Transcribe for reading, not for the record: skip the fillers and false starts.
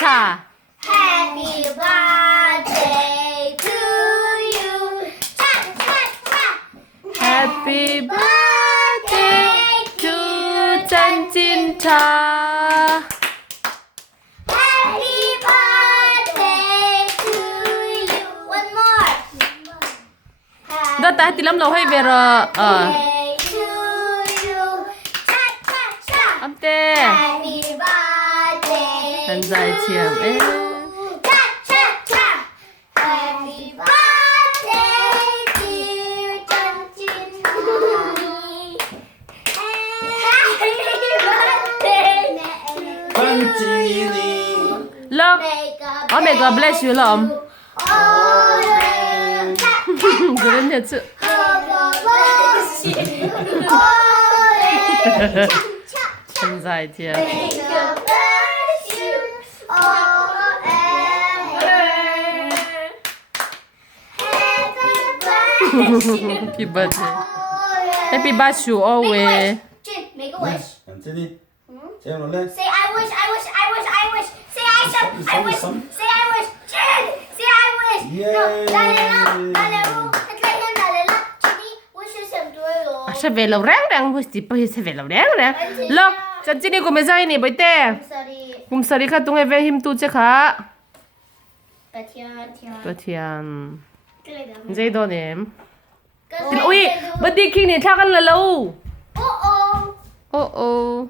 자, Happy birthday to you. 차. Happy birthday to 짠찐차. Happy birthday to you. One more. Đó ta thì lắm lâu hay về rồi. Birthday to you. 차. Âm tê. Happy birthday. Hân dài chiềm. Ê. 차. Happy birthday dear 짠찐 언니. Happy birthday. 짠찐이. Lộc. Ồ, mẹ God bless you lắm. 그런 여츠. Hân dài chiềm. Happy birthday. Happy birthday always. Make a wish. 짠찐이. 재현 원래. Say I wish, I wish, I wish, I wish. Say I wish. Say I wish. Jen, say I wish. No, 나래로. 헷갈려 나래로. 진이 wishes em 줘요. Sẽ về lâu ráng ráng với chị bây sẽ về lâu ráng ráng. Lộc, chân chị đi cùng mẹ dây này bởi tê. sorry. Cùng sari khá tung em về him tu chứ khá. Batian. Bữa thiền. Cái này Dây đồ nếm. Ui, bữa đi khi này thác ăn là lâu. Oh oh. Oh oh.